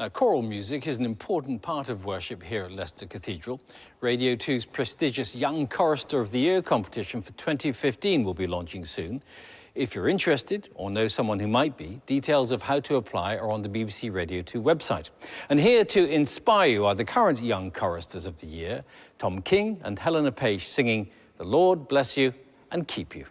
Now, choral music is an important part of worship here at Leicester Cathedral. Radio 2's prestigious Young Chorister of the Year competition for 2015 will be launching soon. If you're interested or know someone who might be, details of how to apply are on the BBC Radio 2 website. And here to inspire you are the current Young Choristers of the Year, Tom King and Helena Page, singing "The Lord Bless You and Keep You."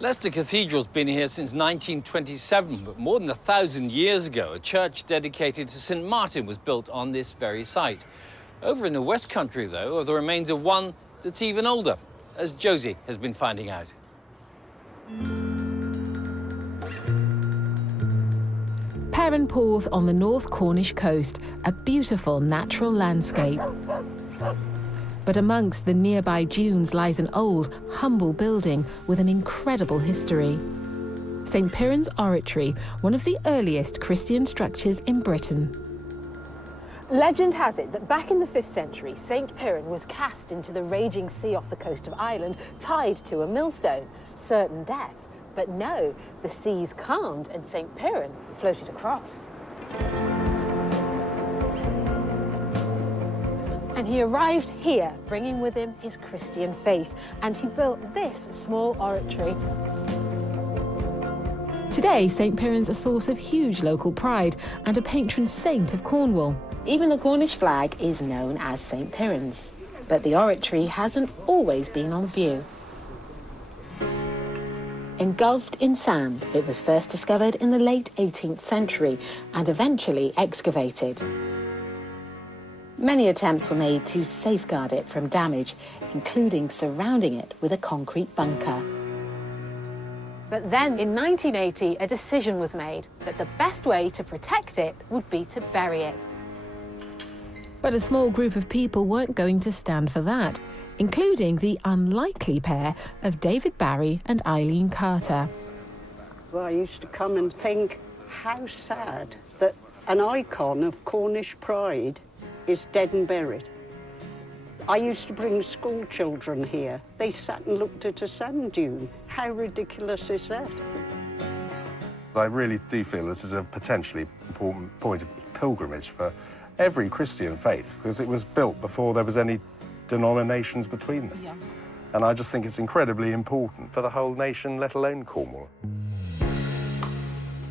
Leicester Cathedral's been here since 1927, but more than 1,000 years ago, a church dedicated to St. Martin was built on this very site. Over in the West Country, though, are the remains of one that's even older, as Josie has been finding out. Perranporth on the North Cornish coast, a beautiful natural landscape. But amongst the nearby dunes lies an old, humble building with an incredible history. St. Piran's Oratory, one of the earliest Christian structures in Britain. Legend has it that back in the 5th century, St. Piran was cast into the raging sea off the coast of Ireland, tied to a millstone, certain death. But no, the seas calmed and St. Piran floated across. And he arrived here, bringing with him his Christian faith, and he built this small oratory. Today, St. Piran's a source of huge local pride and a patron saint of Cornwall. Even the Cornish flag is known as St. Piran's, but the oratory hasn't always been on view. Engulfed in sand, it was first discovered in the late 18th century and eventually excavated. Many attempts were made to safeguard it from damage, including surrounding it with a concrete bunker. But then, in 1980, a decision was made that the best way to protect it would be to bury it. But a small group of people weren't going to stand for that, including the unlikely pair of David Barry and Eileen Carter. Well, I used to come and think, how sad that an icon of Cornish pride is dead and buried. I used to bring school children here. They sat and looked at a sand dune. How ridiculous is that? I really do feel this is a potentially important point of pilgrimage for every Christian faith, because it was built before there was any denominations between them. Yeah. And I just think it's incredibly important for the whole nation, let alone Cornwall.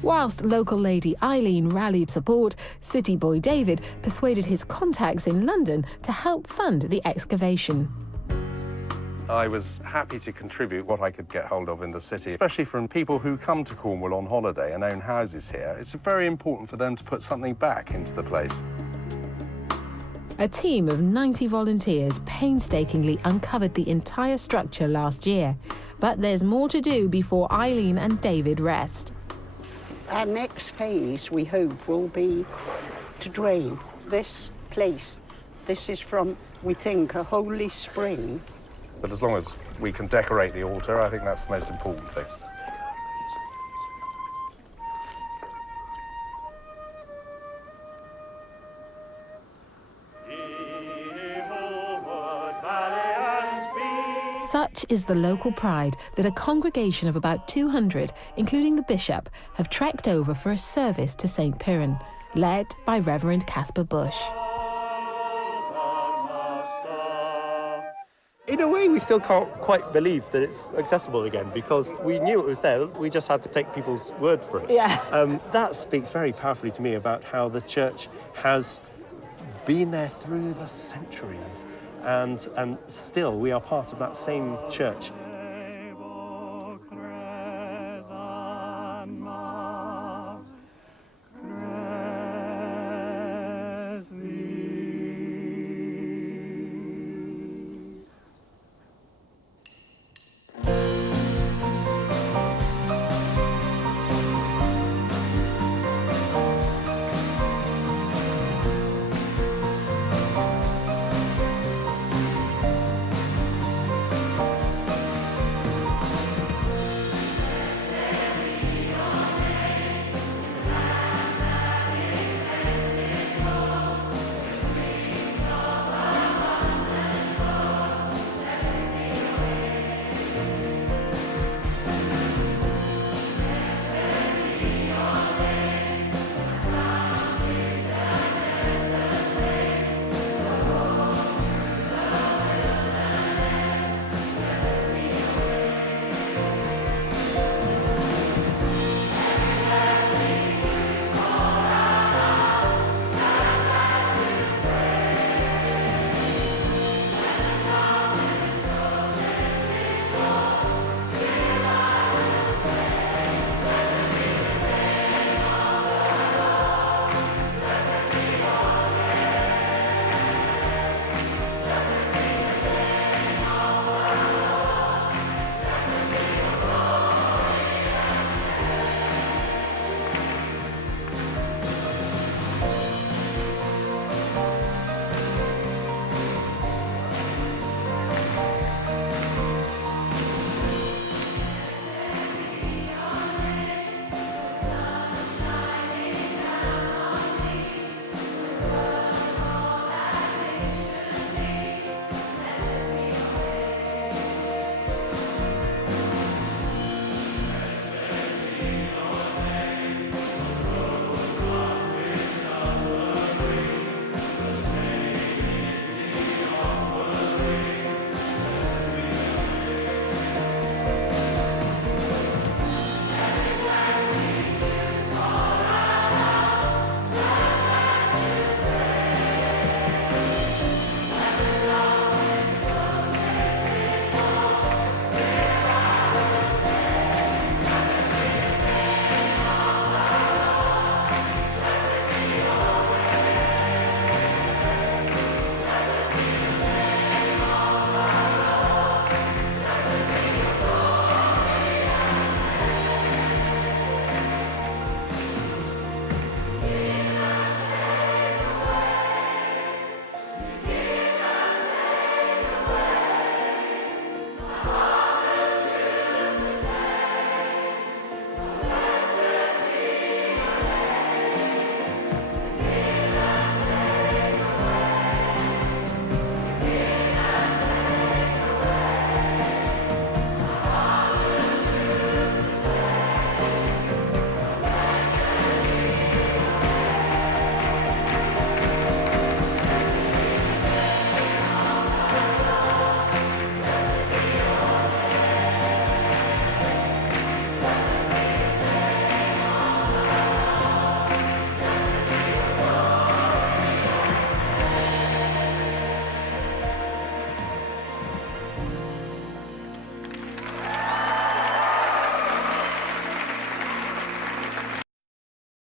Whilst local lady Eileen rallied support, city boy David persuaded his contacts in London to help fund the excavation. I was happy to contribute what I could get hold of in the city, especially from people who come to Cornwall on holiday and own houses here. It's very important for them to put something back into the place. A team of 90 volunteers painstakingly uncovered the entire structure last year. But there's more to do before Eileen and David rest. Our next phase, we hope, will be to drain this place. This is from, we think, a holy spring. But as long as we can decorate the altar, I think that's the most important thing. Such is the local pride that a congregation of about 200, including the bishop, have trekked over for a service to St. Piran, led by Reverend Caspar Bush. In a way, we still can't quite believe that it's accessible again, because we knew it was there. We just had to take people's word for it. Yeah. That speaks very powerfully to me about how the church has been there through the centuries. And still, we are part of that same church